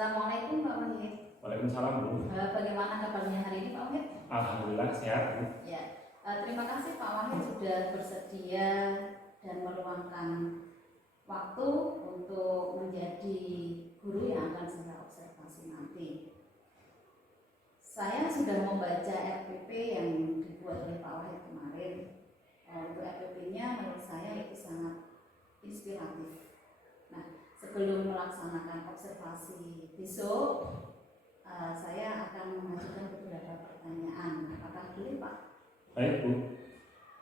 Assalamualaikum Pak Wahid. Waalaikumsalam Bu. Bagaimana kabarnya hari ini Pak Wahid? Alhamdulillah sehat Bu. Ya, terima kasih Pak Wahid sudah bersedia dan meluangkan waktu untuk menjadi guru yang akan saya observasi nanti. Saya sudah membaca RPP yang dibuat oleh Pak Wahid kemarin. Untuk RPP-nya menurut saya itu sangat inspiratif. Nah, sebelum melaksanakan observasi besok, saya akan mengajukan beberapa pertanyaan. Apakah boleh Pak? Baik Bu.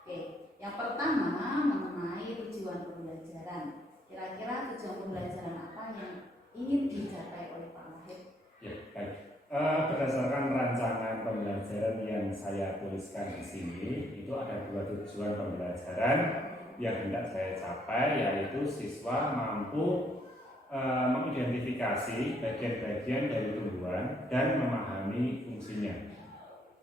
Oke, yang pertama mengenai tujuan pembelajaran. Kira-kira tujuan pembelajaran apa yang ingin dicapai oleh Pak Wahid? Ya, baik. Berdasarkan rancangan pembelajaran yang saya tuliskan di sini, itu ada dua tujuan pembelajaran yang hendak saya capai, yaitu siswa mampu mengidentifikasi bagian-bagian dari tumbuhan dan memahami fungsinya.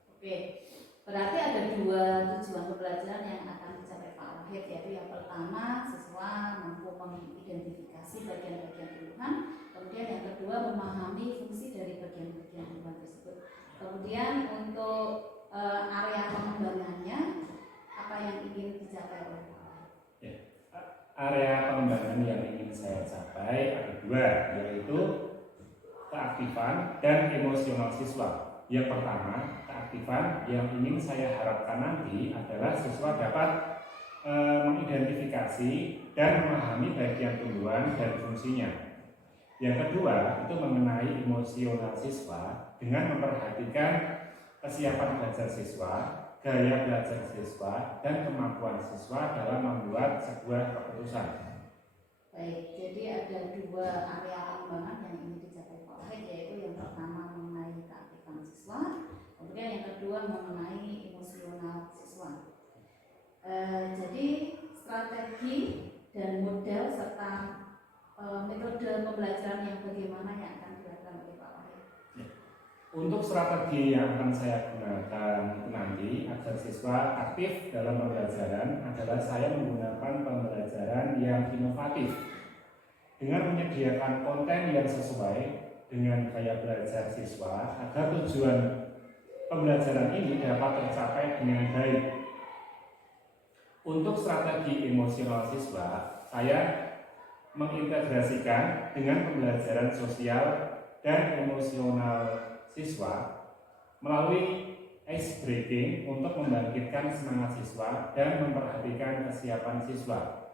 Oke, berarti ada dua tujuan pembelajaran yang akan dicapai Pak Wahid, yaitu yang pertama siswa mampu mengidentifikasi bagian-bagian tumbuhan, kemudian yang kedua memahami fungsi dari bagian-bagian tumbuhan tersebut. Kemudian untuk area pengembangannya, apa yang ingin dicapai oleh Pak Wahid? Ya. Area pengembangan yang ingin saya capai ada dua, yaitu keaktifan dan emosional siswa. Yang pertama, keaktifan yang ingin saya harapkan nanti adalah siswa dapat mengidentifikasi dan memahami bagian tumbuhan dan fungsinya. Yang kedua, itu mengenai emosional siswa dengan memperhatikan kesiapan belajar siswa, gaya belajar siswa, dan kemampuan siswa dalam membuat sebuah keputusan. Baik, jadi ada dua area pengembangan yang ingin dicapai Pak Wahid, yaitu yang pertama mengenai keaktifan siswa, kemudian yang kedua mengenai emosional siswa. Jadi strategi dan model serta metode pembelajaran yang bagaimana yang akan dilakukan oleh Pak Wahid? Untuk strategi yang akan saya gunakan nanti agar siswa aktif dalam pembelajaran adalah saya menggunakan pembelajaran yang inovatif dengan menyediakan konten yang sesuai dengan gaya belajar siswa agar tujuan pembelajaran ini dapat tercapai dengan baik. Untuk strategi emosional siswa, saya mengintegrasikan dengan pembelajaran sosial dan emosional siswa melalui ice breaking untuk membangkitkan semangat siswa dan memperhatikan kesiapan siswa.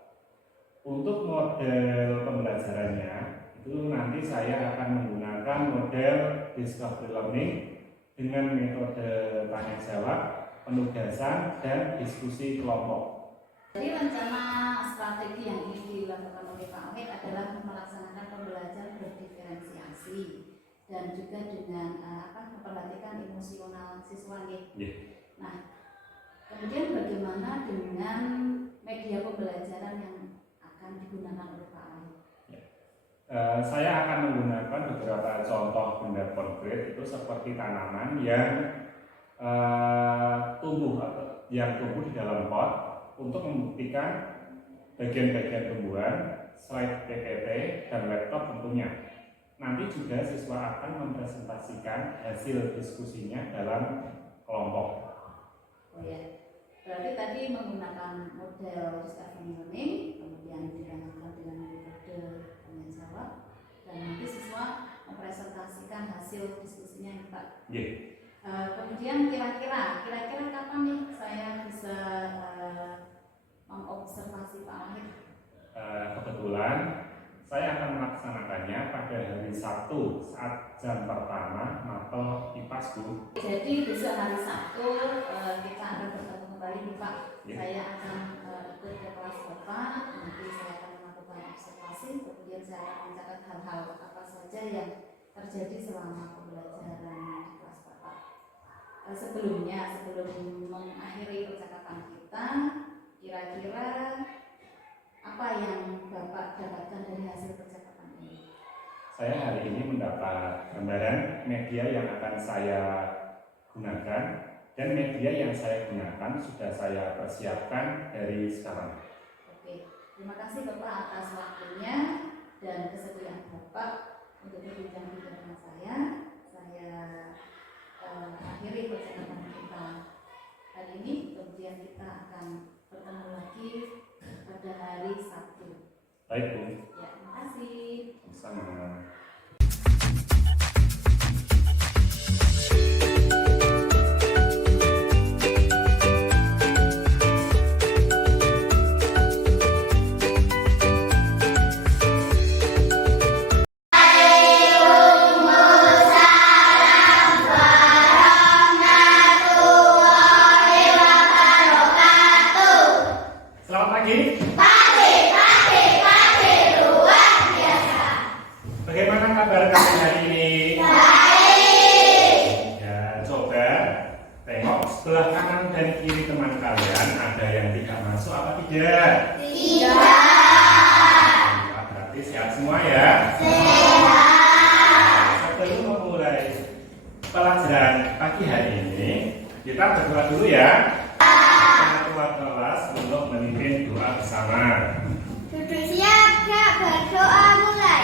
Untuk model pembelajarannya itu nanti saya akan menggunakan model discovery learning dengan metode tanya jawab, penugasan, dan diskusi kelompok. Jadi rencana strategi yang ingin dilakukan oleh Pak Wahid adalah melaksanakan pembelajaran berdiferensiasi dan juga dengan memperhatikan emosional siswa nih. Yeah. Nah, kemudian bagaimana dengan media pembelajaran yang akan digunakan oleh Pak Wahid? Saya akan menggunakan beberapa contoh benda konkret itu seperti tanaman yang tumbuh di dalam pot untuk membuktikan bagian-bagian tumbuhan, slide PPT dan laptop tentunya. Nanti juga siswa akan mempresentasikan hasil diskusinya dalam kelompok. Oh ya, berarti tadi menggunakan model discovery learning, kemudian dilanjutkan dengan metode tanya jawab, dan nanti siswa mempresentasikan hasil diskusinya, Pak. Yeah. Kemudian kira-kira kapan nih saya bisa mengobservasi Pak Wahid? Kebetulan saya akan melaksanakannya pada hari Sabtu saat jam pertama mapel IPAS Bu. Jadi besok hari Sabtu kita akan bertemu kembali nih Pak. Yeah. Saya akan ikut ke kelas Bapak, nanti saya akan melakukan observasi evaluasi, kemudian saya akan mencatat hal-hal apa saja yang terjadi selama pembelajaran di kelas Bapak. Sebelum mengakhiri percakapan kita, kira-kira apa yang Bapak dapatkan dari hasil percakapan ini? Saya hari ini mendapat gambaran media yang akan saya gunakan, dan media yang saya gunakan sudah saya persiapkan dari sekarang. Oke, terima kasih Bapak atas waktunya dan kesediaan Bapak untuk berbincang-bincang dengan saya. Saya akhiri percakapan kita hari ini, kemudian kita akan bertemu lagi pada hari Sabtu. Baik Bu. Ya, terima kasih. Sama. Selamat pagi. Bagaimana kabar kalian hari ini? Baik. Ya, coba tengok sebelah kanan dan kiri teman kalian, ada yang tidak masuk apa tidak? Tidak. Berarti sehat semua ya? Sebelum memulai pelajaran pagi hari ini, kita berdoa dulu ya. Ketua kelas untuk memimpin doa bersama. Duduk siap, Kak. Berdoa mulai.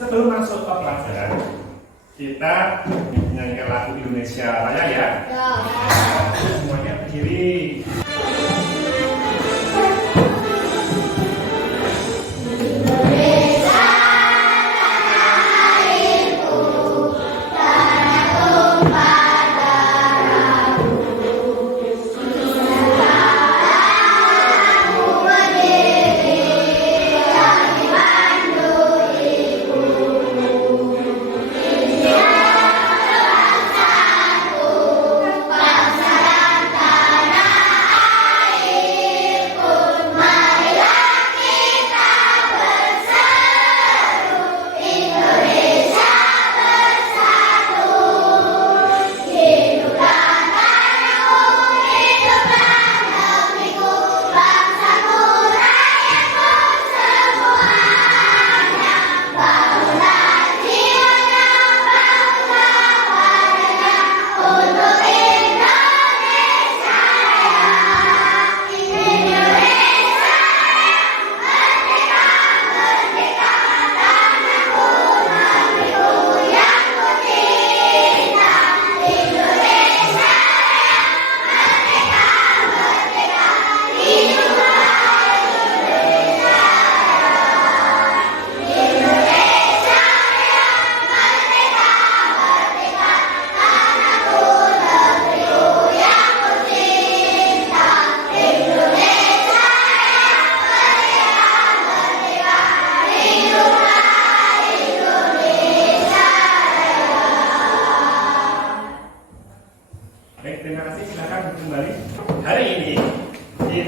Sebelum masuk ke pelajaran, kita menyanyikan lagu Indonesia Raya ya. Semuanya berdiri.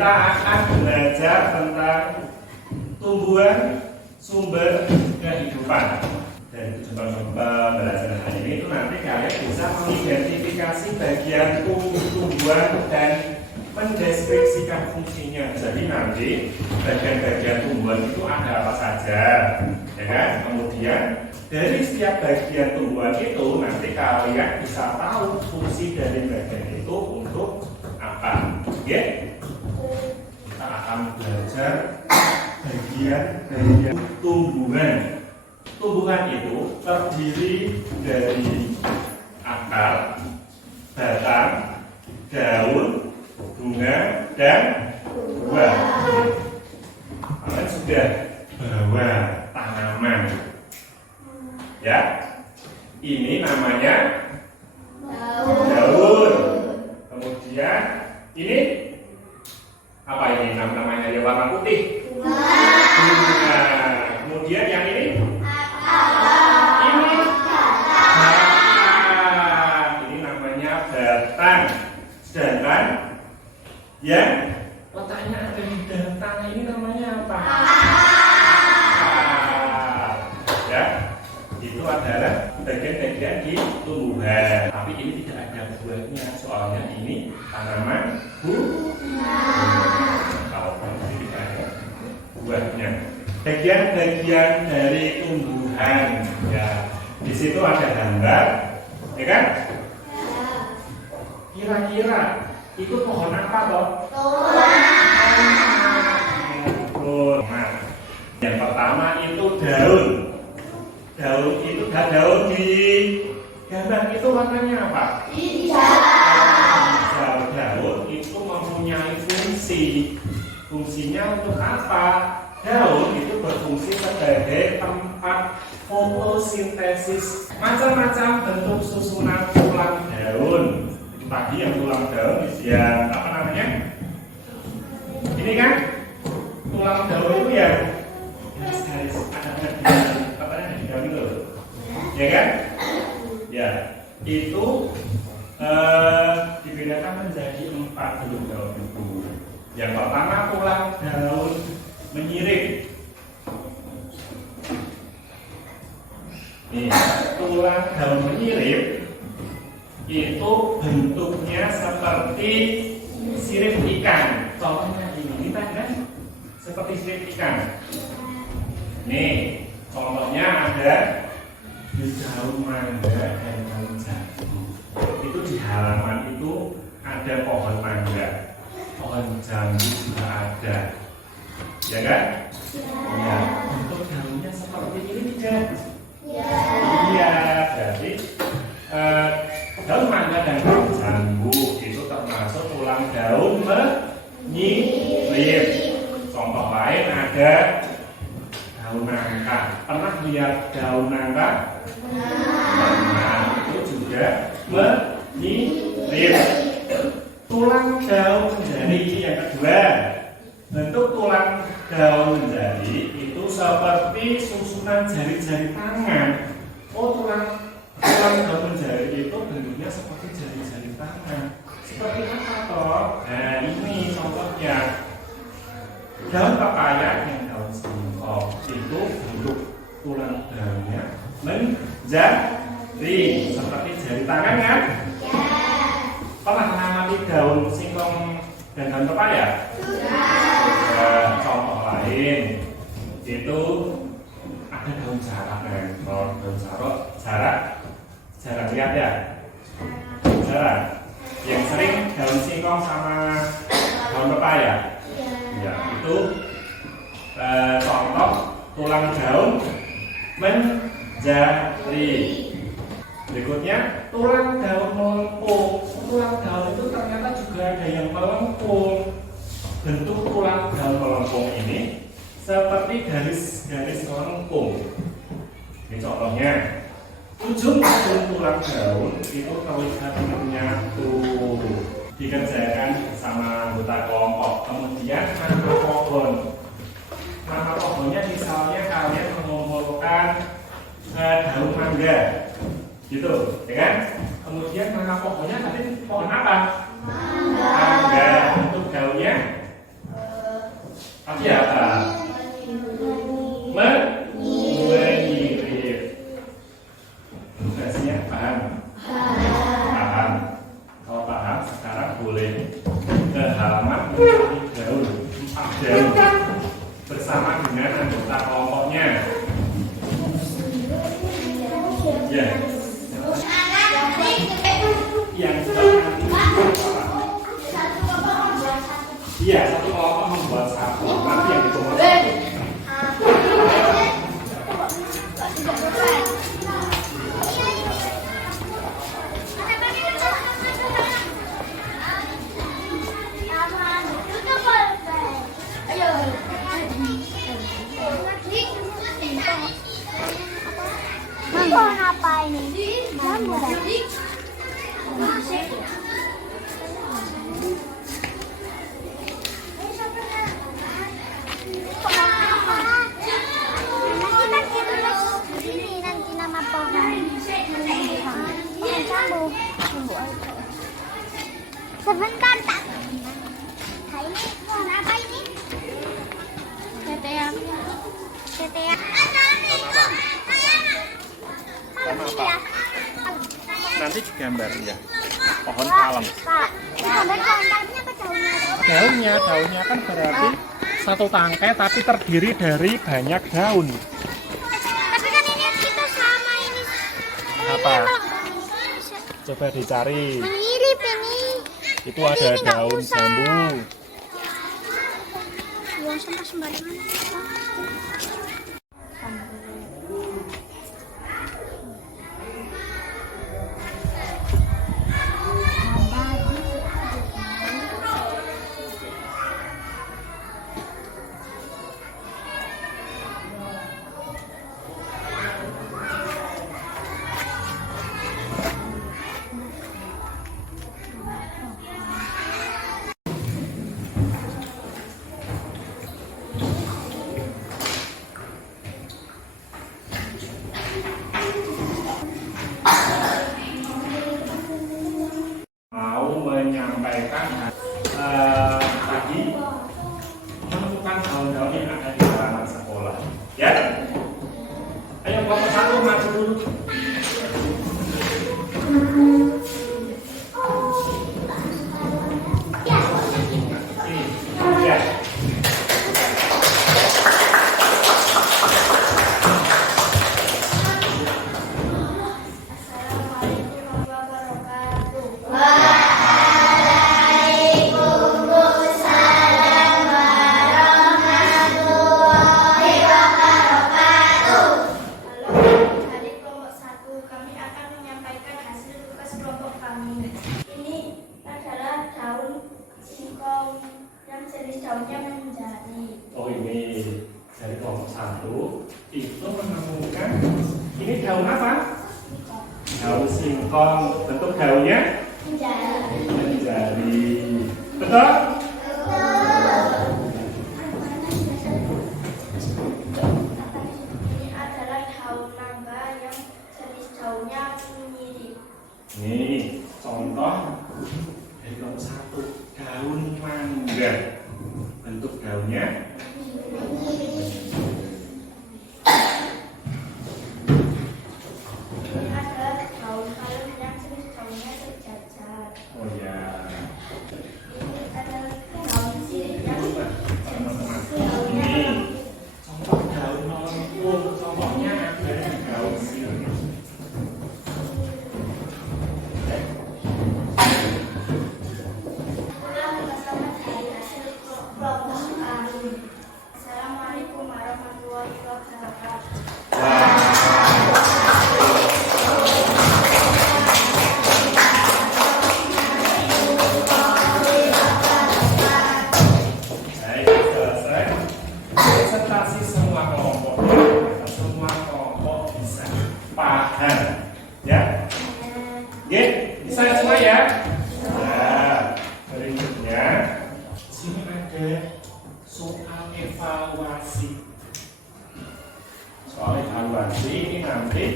kita akan belajar tentang tumbuhan sumber kehidupan. Dan tujuan pembelajaran hari ini itu nanti kalian bisa mengidentifikasi bagian tumbuhan dan mendeskripsikan fungsinya. Jadi nanti bagian-bagian tumbuhan itu ada apa saja. ya kan? Kemudian dari setiap bagian tumbuhan itu nanti kalian bisa tahu fungsi dari bagian itu untuk apa. Oke? Kita akan belajar bagian tumbuhan. Tumbuhan itu terdiri dari akar, batang, daun, bunga, dan buah. Kalian sudah bawa tanaman, ya? Ini namanya daun. Kemudian ini apa ini namanya? Ya, warna putih. Bunga. Kemudian yang ini? Ini namanya batang. Sedangkan yang letaknya ada di batang ini namanya apa? Ya, itu adalah bagian-bagian di tumbuhan. Tapi ini tidak ada buahnya, soalnya ini tanaman bunga. Kalau ini tidak ada buahnya. Bagian-bagian dari tumbuhan, ya. Di situ ada gambar, ya kan? Kira-kira itu pohon apa toh? Nah, yang pertama itu daun. Daun itu daun di gambar itu warnanya apa? Hijau. Daun itu mempunyai fungsi. Fungsinya untuk apa? Daun itu berfungsi sebagai tempat fotosintesis. Macam-macam bentuk susunan tulang daun. Itu tadi yang tulang daun yang apa namanya? Ini kan tulang daun itu yang garis-garis ada di daun itu, ya kan? Ya, itu dibedakan menjadi 4 bentuk daun itu. Yang pertama tulang daun menyirip. Nih, tulang daun menyirip itu bentuknya seperti sirip ikan. Contohnya ini, kita kan seperti sirip ikan. Nih, contohnya ada di daun mangga dan daun jambu. Itu di halaman itu ada pohon mangga, pohon jambu juga ada. Ya kan? Ya. Bentuk daunnya seperti ini tidak? Iya. Jadi daun mangga dan daun jambu itu termasuk tulang daun menyirip. Contoh lain ada daun nangka. Pernah lihat daun nangka? Nah, itu juga menyirip. Tulang daun menjadi yang kedua. Bentuk tulang daun menjadi itu seperti susunan jari-jari tangan. Oh, tulang daun menjadi itu bentuknya seperti jari-jari tangan. Seperti apa toh? Nah, ini contohnya. Daun pepaya yang daun singkong itu bentuk tulang daunnya menjadi seperti jari tangan kan? Pernah mengamati daun singkong dan daun pepaya? Contoh lain itu ada daun jarak kan? Kalau daun jarak lihat ya, jarak yang sering daun singkong sama daun pepaya. Ya, itu contoh tulang daun menjadi. Berikutnya tulang daun melengkung. Tulang daun itu ternyata juga ada yang melengkung. Bentuk tulang daun melengkung ini seperti garis-garis melengkung. Ini contohnya, ujung tulang daun itu terlihat menyatu, dikerjakan bersama anggota kelompok. Kemudian nama pohon. Nama pohonnya misalnya kalian mengumpulkan daun mangga, gitu, ya kan? Kemudian nama pohonnya tadi pohon apa? Mangga. Bentuk daunnya tapi apa? Menyirip. Tugasnya paham? Paham. Kalau paham, sekarang boleh ke halaman mencari daun, 4 daun bersama dengan anggota kelompoknya. Ya. Yang iya, satu kelompok membuat satu. Nanti yang itu Pohon apa ini? Bambu. Nanti tulis ini nanti nama pohon. Pohon bambu. Sebentar tak. Nah, ini pohon apa ini? Tetean. Tetean. sama apa? Nanti digambar ya. Pohon palem. Pak, gambar pohon palemnya apa daunnya? Daunnya kan berarti satu tangkai tapi terdiri dari banyak daun. Tapi kan ini kita sama ini. Apa? Coba dicari. Mirip ini. Itu ada ini nggak daun usah. bambu. Buang sampah sembarangan. Menyampaikan tadi menemukan daun-daun yang ada di halaman sekolah. Ya, ayo kelompok satu maju dulu. Ya. Daunnya menjadi. Oh ini dari kelompok satu itu menemukan ini daun apa? Daun singkong. Bentuk daunnya? Menjadi. Betul? Ini adalah daun mangga yang jenis daunnya mirip. Nih contoh dari kelompok satu daun mangga. Bentuk daunnya Ini adalah daun palem yang jenis daunnya sejajar. oh ya Ini adalah daun sirih yang ini contoh daun melengkung. Contohnya ada di daun sirih. Assalamualaikum warahmatullahi wabarakatuh. Baik, selesai. Presentasi semua kelompok. Semua kelompok bisa paham. Ya? Oke, bisa semua ya? Nah, berikutnya sini ada soal evaluasi. Soal evaluasi ini nanti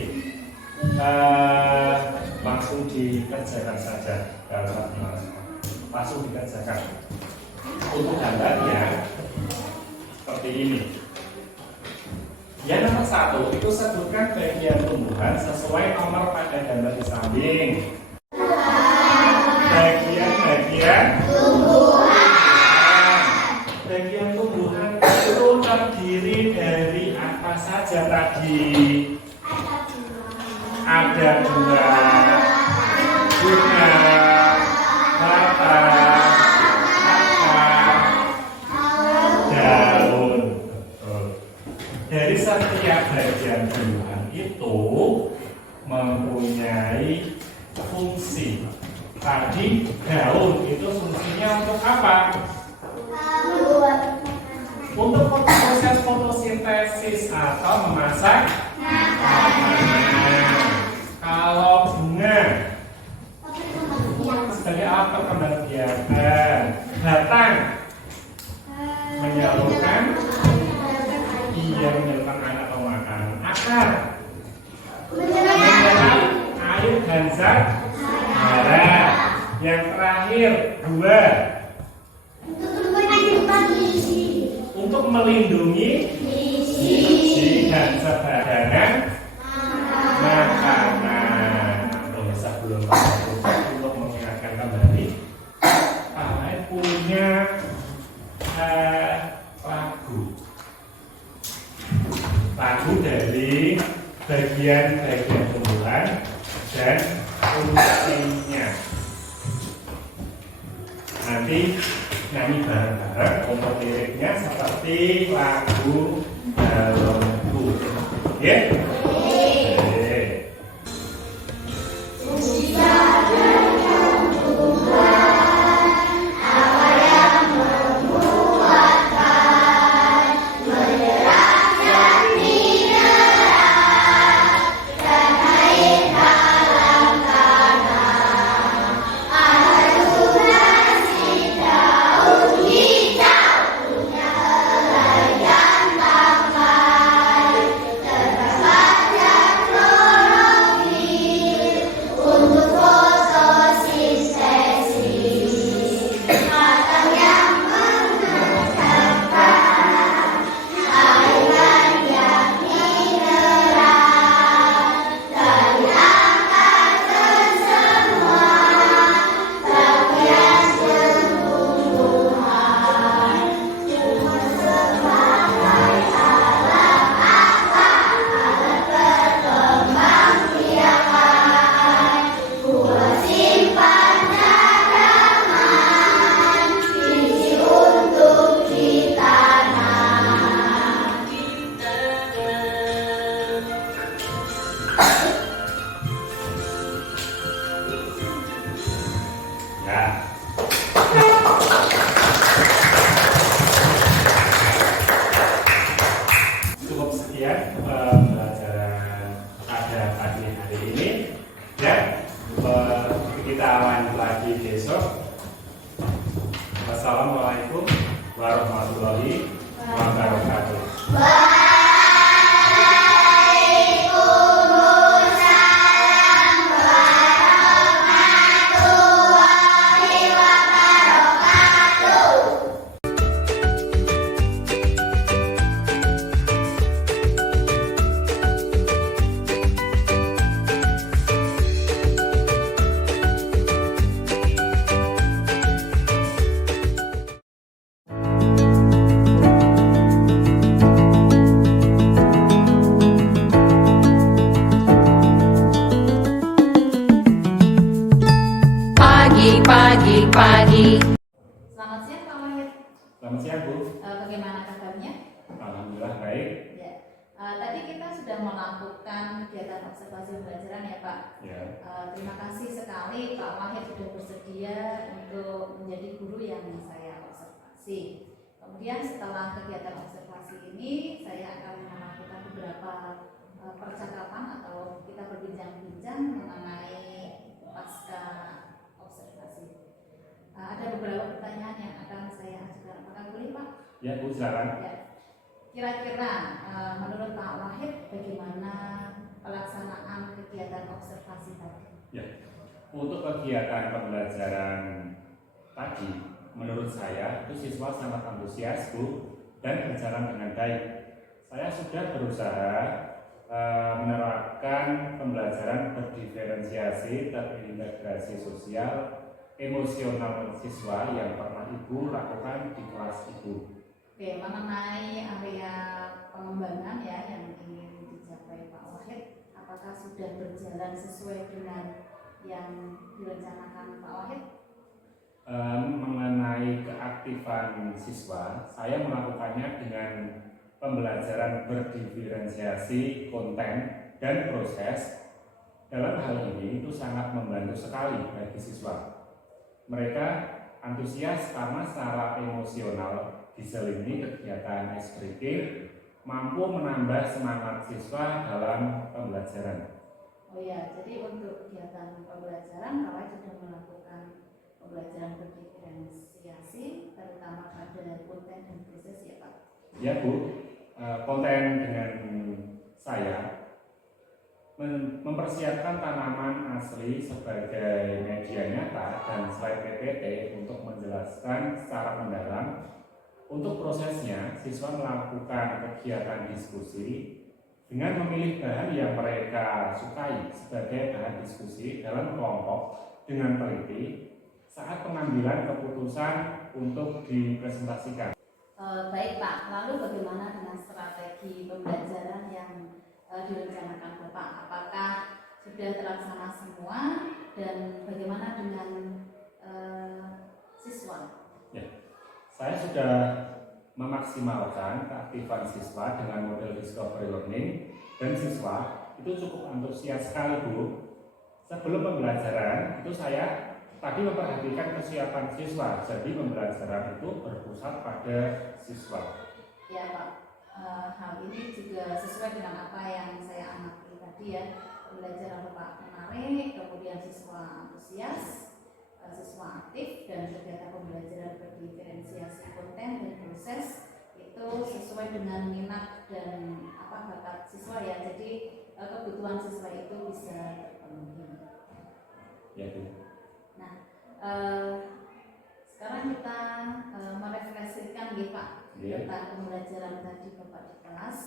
langsung dikerjakan saja dalam langsung dikerjakan. Untuk gambarnya seperti ini. Yang nomor satu itu sebutkan bagian tumbuhan sesuai nomor pada gambar di samping. Bagian tumbuhan. Bagian tumbuhan itu terdiri dari apa saja tadi? ada buah, bunga, batang, akar, daun. Betul. Dari setiap bagian tumbuhan itu mempunyai fungsi. Tadi daun itu fungsinya untuk apa? Untuk proses fotosintesis atau memasak makanan. Kalau bunga sebagai alat perkembangan biakan, batang menyalurkan menyalurkan air atau makanan. Akar menyerap air dan zat hara. Yang terakhir buah untuk melindungi gizi dan cadangan makanan. Sebelum untuk mengingatkan kembali, kalian punya lagu dari bagian-bagian tumbuhan dan fungsinya. Nanti nyanyi bareng-bareng untuk liriknya seperti lagu Balonku. Ya? Cukup sekian pembelajaran pada pagi hari ini, dan kita lanjut lagi besok. Wassalamualaikum warahmatullahi wabarakatuh. Pagi. Selamat siang Pak Wahid. Selamat siang Bu. Bagaimana kabarnya? Alhamdulillah baik. Ya. Tadi kita sudah melakukan kegiatan observasi pembelajaran ya Pak. Ya. Terima kasih sekali Pak Wahid sudah bersedia untuk menjadi guru yang saya observasi. Kemudian setelah kegiatan observasi ini, saya akan melakukan beberapa percakapan atau kita berbincang-bincang mengenai pasca observasi. Ada beberapa pertanyaan yang akan saya ajukan. Apakah boleh Pak? Ya Bu, silakan. Ya. Kira-kira menurut Pak Wahid bagaimana pelaksanaan kegiatan observasi tadi? Ya. Untuk kegiatan pembelajaran tadi, menurut saya itu siswa sangat antusias Bu dan berjalan dengan baik. Saya sudah berusaha menerapkan pembelajaran berdiferensiasi, terintegrasi sosial, emosional siswa yang pernah Ibu lakukan di kelas Ibu. Oke, mengenai area pengembangan ya yang ingin dicapai Pak Wahid, apakah apakah sudah berjalan sesuai dengan yang direncanakan Pak Wahid? Mengenai keaktifan siswa, saya melakukannya dengan pembelajaran berdiferensiasi konten dan proses. Dalam hal ini itu sangat membantu sekali bagi siswa. Mereka antusias karena secara emosional diselingi kegiatan eksplisit mampu menambah semangat siswa dalam pembelajaran. Oh ya, jadi untuk kegiatan pembelajaran Pak Wahid sudah melakukan pembelajaran berdiferensiasi terutama pada konten dan proses ya Pak? Ya Bu, konten dengan saya mempersiapkan tanaman asli sebagai media nyata dan slide PPT untuk menjelaskan secara mendalam. Untuk prosesnya, siswa melakukan kegiatan diskusi dengan memilih bahan yang mereka sukai sebagai bahan diskusi dalam kelompok dengan teliti saat pengambilan keputusan untuk dipresentasikan. Baik Pak, lalu bagaimana dengan strategi pembelajaran yang direncanakan Bapak? Apakah sudah terlaksana semua dan bagaimana dengan siswa? Ya, saya sudah memaksimalkan keaktifan siswa dengan model discovery learning dan siswa itu cukup antusias sekali Bu. Sebelum pembelajaran itu saya tadi memperhatikan kesiapan siswa, jadi pembelajaran itu berpusat pada siswa. Ya Pak, hal ini juga sesuai dengan apa yang saya amati tadi ya. Pembelajaran Bapak menarik, kemudian siswa antusias, siswa aktif, dan kegiatan pembelajaran berdiferensiasi konten dan proses itu sesuai dengan minat dan bakat siswa ya. Jadi kebutuhan siswa itu bisa terpenuhi. Ya Bu. Nah, sekarang kita merefleksikan nih Pak tentang pembelajaran tadi Bapak di kelas.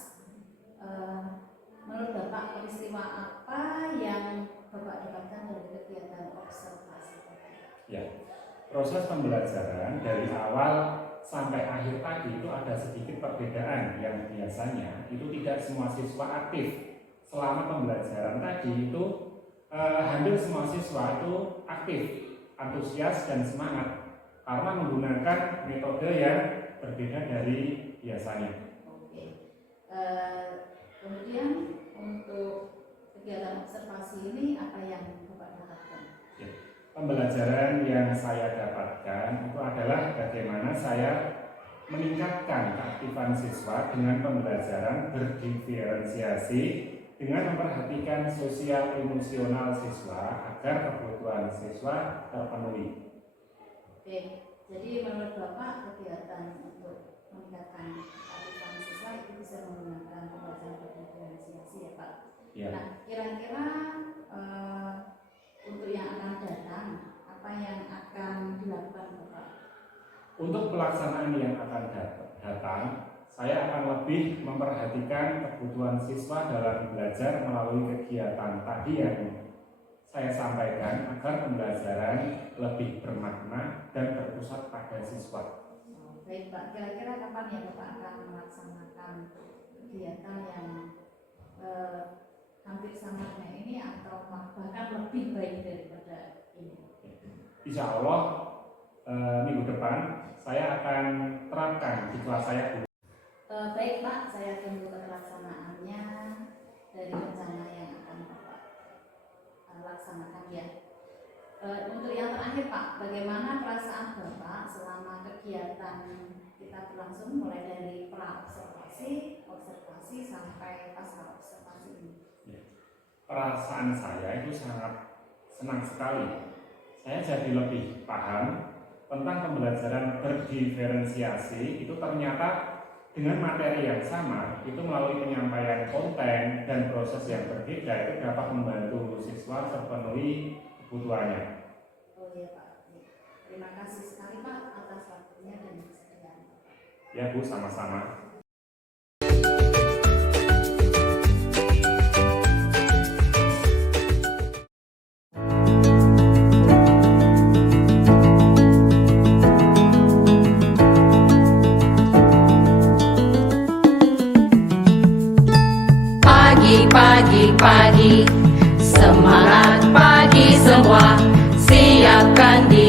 Menurut Bapak peristiwa apa yang Bapak dapatkan dari kegiatan observasi tadi? Ya, proses pembelajaran dari awal sampai akhir tadi itu ada sedikit perbedaan yang biasanya itu tidak semua siswa aktif. Selama pembelajaran tadi itu hampir semua siswa itu aktif, antusias dan semangat karena menggunakan metode yang berbeda dari biasanya. Oke. Kemudian untuk kegiatan observasi ini apa yang Bapak dapatkan? Ya. Pembelajaran yang saya dapatkan itu adalah bagaimana saya meningkatkan keaktifan siswa dengan pembelajaran berdiferensiasi dengan memperhatikan sosial emosional siswa agar kebutuhan siswa terpenuhi. Oke, jadi menurut Bapak kegiatan untuk meningkatkan keaktifan siswa itu bisa menggunakan pembelajaran berdiferensiasi ya Pak? Ya. Nah, kira-kira untuk yang akan datang apa yang akan dilakukan Bapak? Untuk pelaksanaan yang akan datang, saya akan lebih memperhatikan kebutuhan siswa dalam belajar melalui kegiatan tadi yang saya sampaikan agar pembelajaran lebih bermakna dan berpusat pada siswa. Baik Pak, kira-kira kapan ya Bapak akan melaksanakan kegiatan yang hampir sama dengan ini atau bahkan lebih baik daripada ini? Insya Allah minggu depan saya akan terapkan di kelas saya. Baik Pak, saya tunggu keterlaksanaannya dari rencana yang akan Bapak laksanakan ya. Untuk yang terakhir Pak, bagaimana perasaan Bapak selama kegiatan kita berlangsung mulai dari pra-observasi, observasi sampai pasca observasi ini? Ya. Perasaan saya itu sangat senang sekali. Saya jadi lebih paham tentang pembelajaran berdiferensiasi itu ternyata dengan materi yang sama itu melalui penyampaian konten dan proses yang berbeda itu dapat membantu siswa terpenuhi kebutuhannya. Oh iya Pak, terima kasih sekali Pak atas waktunya dan kesediaan. Ya Bu, sama-sama. Pagi, pagi, pagi. Semangat pagi semua, siapkan diri.